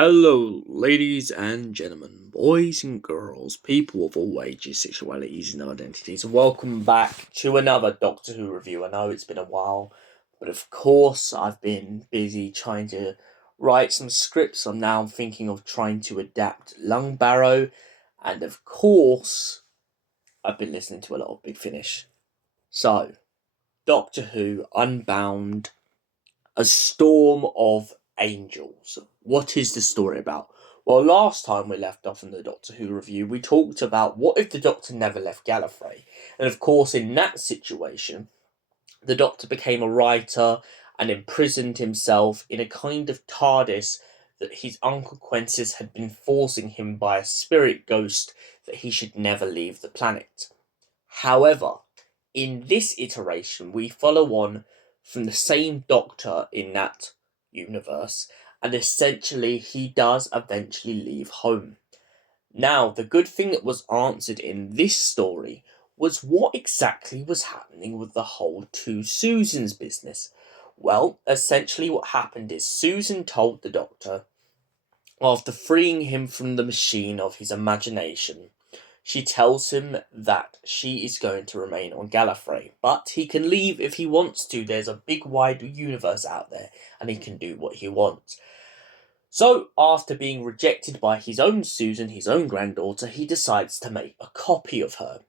Hello, ladies and gentlemen, boys and girls, people of all ages, sexualities, and identities, and welcome back to another Doctor Who review. I know it's been a while, but of course, I've been busy trying to write some scripts. I'm now thinking of trying to adapt Lung Barrow, and of course, I've been listening to a lot of Big Finish. So, Doctor Who Unbound, A Storm of Angels. What is the story about? Well, last time we left off in the Doctor Who review, we talked about what if the Doctor never left Gallifrey. And of course, in that situation, the Doctor became a writer and imprisoned himself in a kind of TARDIS that his Uncle Quentis had been forcing him by a spirit ghost that he should never leave the planet. However, in this iteration, we follow on from the same Doctor in that universe, and essentially he does eventually leave home. Now, the good thing that was answered in this story was what exactly was happening with the whole Two Susans business. Well, essentially what happened is Susan told the Doctor, after freeing him from the machine of his imagination, she tells him that she is going to remain on Gallifrey, but he can leave if he wants to. There's a big wide universe out there, and he can do what he wants. So, after being rejected by his own Susan, his own granddaughter, he decides to make a copy of her.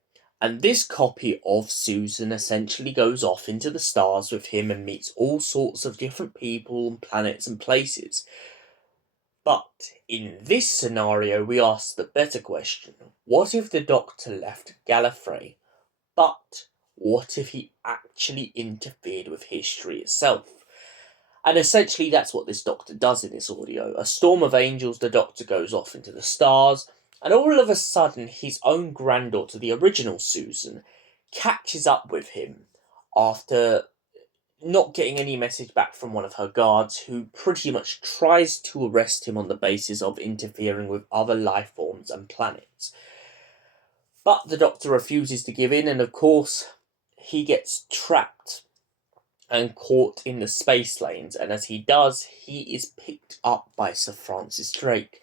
And this copy of Susan essentially goes off into the stars with him and meets all sorts of different people and planets and places. But in this scenario, we ask the better question. What if the Doctor left Gallifrey? But what if he actually interfered with history itself? And essentially, that's what this Doctor does in this audio. A storm of angels, the Doctor goes off into the stars, and all of a sudden, his own granddaughter, the original Susan, catches up with him after not getting any message back from one of her guards, who pretty much tries to arrest him on the basis of interfering with other life forms and planets. But the Doctor refuses to give in, and of course, he gets trapped and caught in the space lanes, and as he does, he is picked up by Sir Francis Drake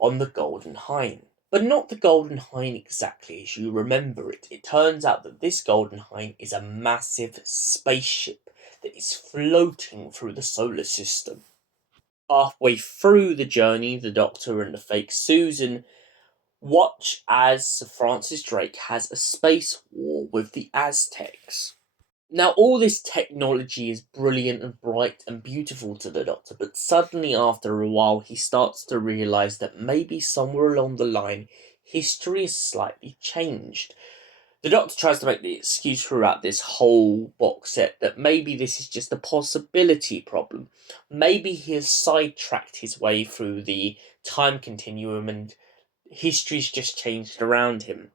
on the Golden Hign. But not the Golden Hign exactly as you remember it. It turns out that this Golden Hign is a massive spaceship that is floating through the solar system. Halfway through the journey, the Doctor and the fake Susan watch as Sir Francis Drake has a space war with the Aztecs. Now, all this technology is brilliant and bright and beautiful to the Doctor, but suddenly, after a while, he starts to realise that maybe somewhere along the line, history has slightly changed. The Doctor tries to make the excuse throughout this whole box set that maybe this is just a possibility problem. Maybe he has sidetracked his way through the time continuum and history's just changed around him.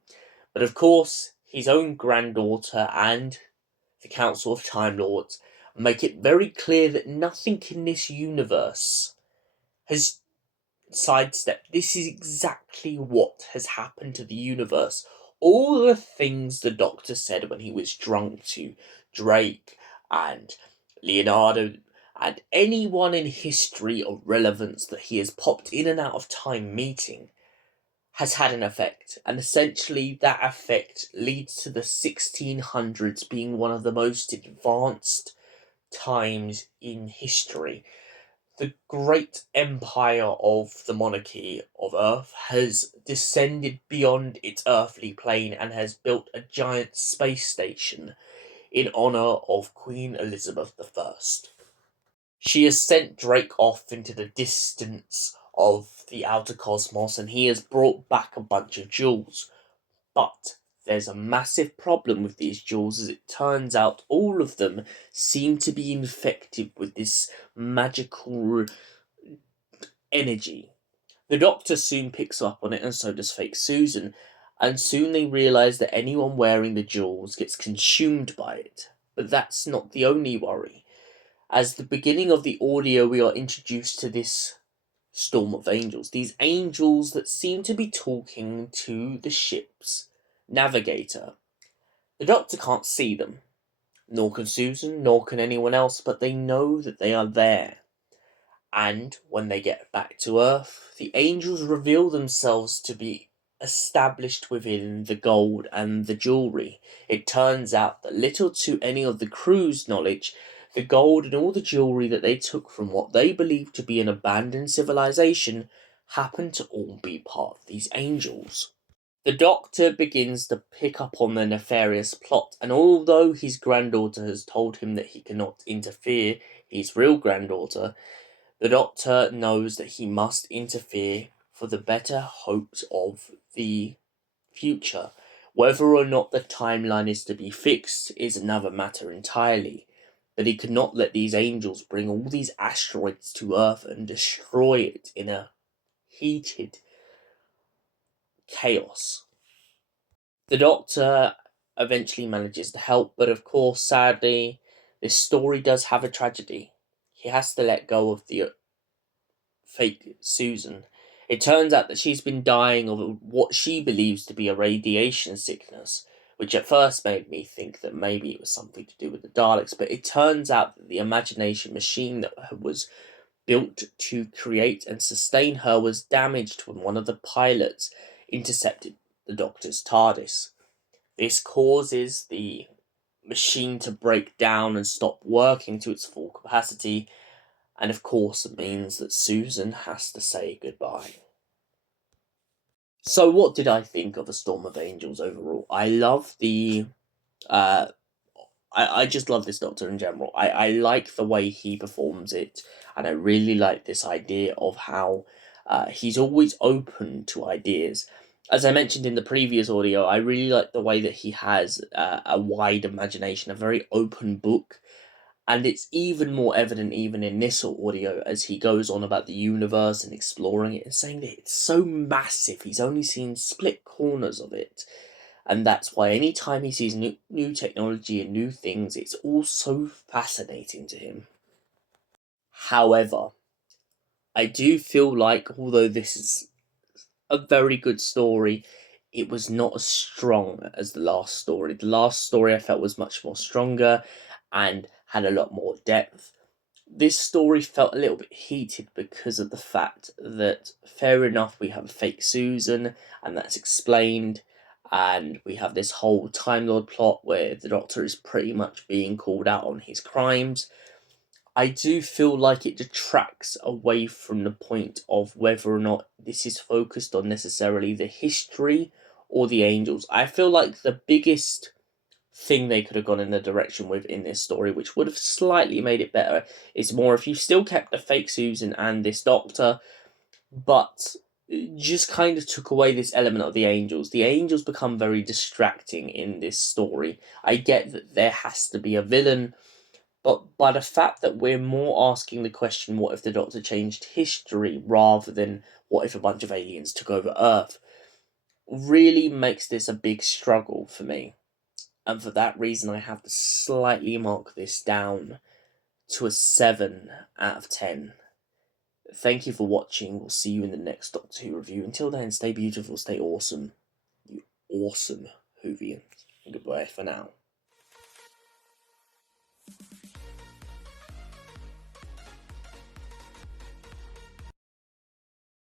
But of course, his own granddaughter and the Council of Time Lords make it very clear that nothing in this universe has sidestepped. This is exactly what has happened to the universe. All the things the Doctor said when he was drunk to Drake and Leonardo and anyone in history of relevance that he has popped in and out of time meeting has had an effect, and essentially that effect leads to the 1600s being one of the most advanced times in history. The great empire of the monarchy of Earth has descended beyond its earthly plane and has built a giant space station in honour of Queen Elizabeth I. She has sent Drake off into the distance of the outer cosmos, and he has brought back a bunch of jewels. But there's a massive problem with these jewels, as it turns out all of them seem to be infected with this magical energy. The Doctor soon picks up on it, and so does fake Susan, and soon they realise that anyone wearing the jewels gets consumed by it. But that's not the only worry. As the beginning of the audio, we are introduced to this storm of angels. These angels that seem to be talking to the ship's navigator. The Doctor can't see them, nor can Susan, nor can anyone else, but they know that they are there. And when they get back to Earth, the angels reveal themselves to be established within the gold and the jewellery. It turns out that little to any of the crew's knowledge, the gold and all the jewellery that they took from what they believed to be an abandoned civilization happened to all be part of these angels. The Doctor begins to pick up on the nefarious plot, and although his granddaughter has told him that he cannot interfere, his real granddaughter, the Doctor knows that he must interfere for the better hopes of the future. Whether or not the timeline is to be fixed is another matter entirely, but he could not let these angels bring all these asteroids to Earth and destroy it in a heated chaos. The Doctor eventually manages to help, but of course, sadly, this story does have a tragedy. He has to let go of the fake Susan. It turns out that she's been dying of what she believes to be a radiation sickness, which at first made me think that maybe it was something to do with the Daleks, but it turns out that the imagination machine that was built to create and sustain her was damaged when one of the pilots intercepted the Doctor's TARDIS. This causes the machine to break down and stop working to its full capacity, and of course it means that Susan has to say goodbye. So what did I think of A Storm of Angels overall? I love the I just love this Doctor in general. I like the way he performs it, and I really like this idea of how he's always open to ideas. As I mentioned in the previous audio, I really like the way that he has a wide imagination, a very open book, and it's even more evident even in this audio as he goes on about the universe and exploring it and saying that it's so massive, he's only seen split corners of it. And that's why anytime he sees new technology and new things, it's all so fascinating to him. However, I do feel like, although this is a very good story, it was not as strong as the last story. The last story I felt was much more stronger and had a lot more depth. This story felt a little bit heated because of the fact that, fair enough, we have a fake Susan, and that's explained, and we have this whole Time Lord plot where the Doctor is pretty much being called out on his crimes. I do feel like it detracts away from the point of whether or not this is focused on necessarily the history or the angels. I feel like the biggest thing they could have gone in the direction with in this story, which would have slightly made it better, is more if you still kept the fake Susan and this Doctor, but just kind of took away this element of the angels. The angels become very distracting in this story. I get that there has to be a villain, but by the fact that we're more asking the question, what if the Doctor changed history, rather than what if a bunch of aliens took over Earth, really makes this a big struggle for me. And for that reason, I have to slightly mark this down to a 7 out of 10. Thank you for watching. We'll see you in the next Doctor Who review. Until then, stay beautiful, stay awesome. You awesome Whovians. Goodbye for now.